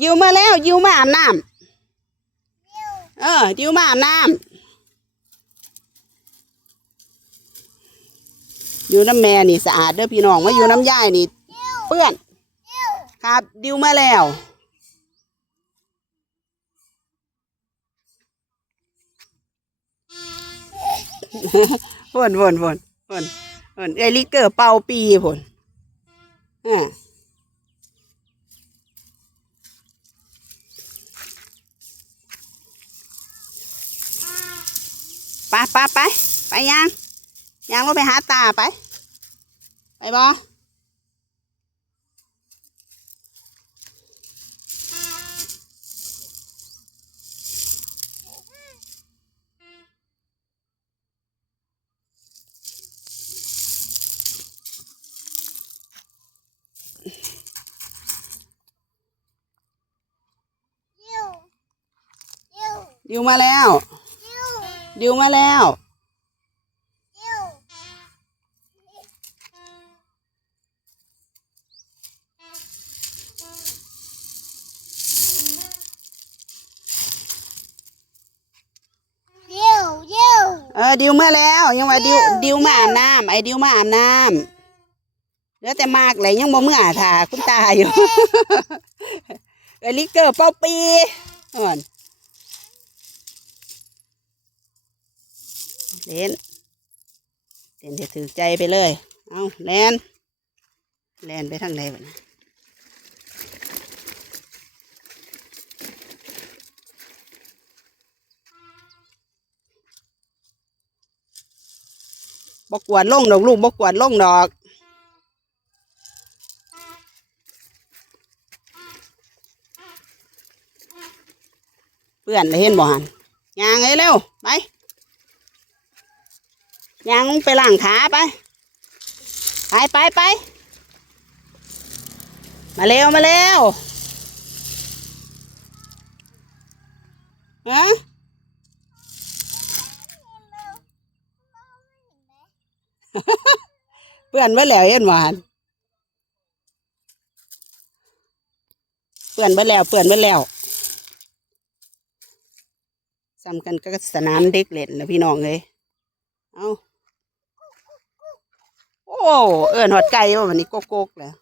ยิวมาแล้วยิวมาอาบน้ำเออยิวมาอาบน้ำอยู่น้ำแม่นี่สะอาดเด้อพี่น้องมาอยู่น้ำย่ายนี่ เปื้อน ครับดิวมาแล้วพ่นพ่นพ่นพ่นพ่นเอลิเกอร์เป่าปีพ่นอ่า ไปไปไปไปยังยังลงไปหาตาไป ไปบอดิวมาแล้ว ดิวมาแล้วเออดิวมาแล้วยังว่าดิวดิวมาอาบน้ำไอ้ดิวมาอาบน้ำเหลือแต่มากเลยยังบ่เมื่อถ่าคุณตาอยู่เอลิเกอร์เป้าปีอ่อน เล่นเล่นให้ถือใจไปเลย เอาแลนแลนไปทางไหนบ้างบกวดลงดอกลูกบกวดลงดอกเพื่อนเลยเห็นบ่หันยางไอ้เร็วไป ยางไปล้างขาไป ไปไปไป มาเร็วมาเร็วฮะเพื่อนเบ่แล้วเห็นบ่หันเพื่อนเบ่แล้วเพื่อนเบ่แล้วซ้ำกันก็สนามเด็กเล่นแล้วพี่น้องเลยเอา โอ้ เอิ้นหอดไก่ว่าวันนี้โกกๆแล้ว